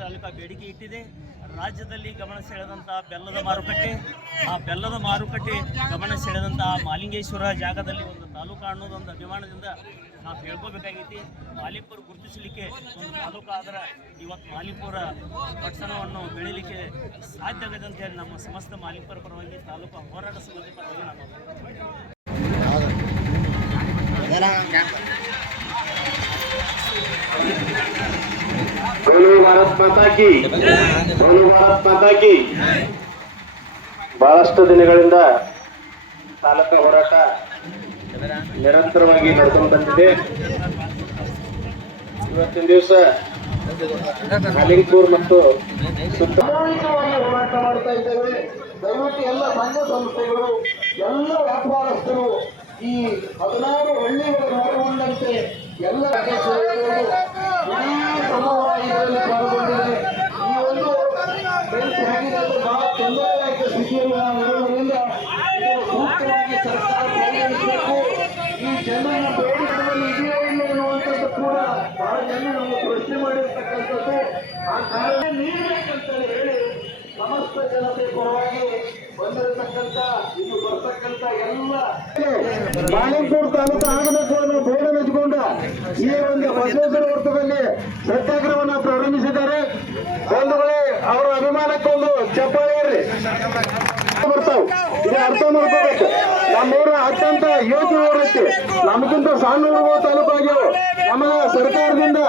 ತಾಲೂಕಾ ಬೇಡಿಕೆ ಇಟ್ಟಿದೆ. ರಾಜ್ಯದಲ್ಲಿ ಗಮನ ಸೆಳೆದಂಥ ಬೆಲ್ಲದ ಮಾರುಕಟ್ಟೆ, ಆ ಬೆಲ್ಲದ ಮಾರುಕಟ್ಟೆ ಗಮನ ಸೆಳೆದಂತಹ ಮಾಲಿಂಗೇಶ್ವರ ಜಾಗದಲ್ಲಿ ಒಂದು ತಾಲೂಕು ಅನ್ನೋದೊಂದು ಅಭಿಮಾನದಿಂದ ನಾವು ಹೇಳ್ಕೋಬೇಕಾಗೈತಿ. ಮಾಲಿಪುರ ಗುರುತಿಸಲಿಕ್ಕೆ ಒಂದು ತಾಲೂಕು ಆದ್ರೆ ಇವತ್ತು ಮಾಲಿಪುರ ಪಟ್ಟಣವನ್ನು ಬೆಳೀಲಿಕ್ಕೆ ಸಾಧ್ಯ ಆಗದೆ ಅಂತ ಹೇಳಿ ನಮ್ಮ ಸಮಸ್ತ ಮಾಲಿಪುರ ಪರವಾಗಿ ತಾಲೂಕು ಹೋರಾಟ ಸಮಿತಿ ಪರವಾಗಿ ನಾನು बोलो भारत माता की बोलो ಭಾರತ್ ಮಾತಾ ಕಿ ಬಹಳಷ್ಟು ದಿನಗಳಿಂದ ತಾಲೂಕಾ ಹೋರಾಟ ನಿರಂತರವಾಗಿ ನಡೆದುಕೊಂಡು ಬಂದಿದೆ ಇವತ್ತಿನ ದಿವಸ ಅಲಿಂಗಪುರ್ ಮತ್ತು ಸುತ್ತ ಸಾಮೂಹಿಕವಾಗಿ ಹೋರಾಟ ಮಾಡ್ತಾ ಇದ್ದೇವೆ ದಯವಿಟ್ಟು ಎಲ್ಲ ಸಂಘ ಸಂಸ್ಥೆಗಳು ಎಲ್ಲ ವ್ಯಾಪಾರಸ್ಥರು ಈ ಹದಿನಾರು ಹಳ್ಳಿಗಳನ್ನು ಒಳಗೊಂಡಂತೆ ಎಲ್ಲ ತೊಂದರೆಯಾದ ಸ್ಥಿತಿಯಲ್ಲಿ ನಾವು ಇರುವುದರಿಂದ ಈ ಜನರನ್ನ ಬೇಡಿಕೆಗಳಲ್ಲಿ ಇದೆಯೋ ಇಲ್ಲ ಎನ್ನುವಂಥದ್ದು ಕೂಡ ಬಹಳ ಜನ ನಮಗೆ ಪ್ರಶ್ನೆ ಮಾಡಿರ್ತಕ್ಕಂಥದ್ದು. ಆ ಕಾರಣ ನೀಡಬೇಕಂತೇಳಿ ಹೇಳಿ ಸಮಸ್ತ ಜನತೆ ಪರವಾಗಿ ಬಂದಿರತಕ್ಕಂಥ, ಇನ್ನು ಬರ್ತಕ್ಕಂಥ ಎಲ್ಲ ಬಾಳೆಪುರ ತಾಲೂಕು ಆಗಬೇಕು ಅನ್ನೋ ಬೋರ್ಡ್ ಹಚ್ಕೊಂಡ ಈ ಒಂದು ಬಸವೇಶ್ವರ ವೃತ್ತದಲ್ಲಿ ಚಪ್ಪಾಳೆ ಇದು ಅರ್ಥ ಮಾಡ್ಕೋಬೇಕು. ನಮ್ಮೂರ ಅತ್ಯಂತ ಯೋಚನೆ ನಮಗಿಂತ ಸಣ್ಣ ತಾಲೂಕು ಆಗ್ಯಾವ ಸರ್ಕಾರದಿಂದ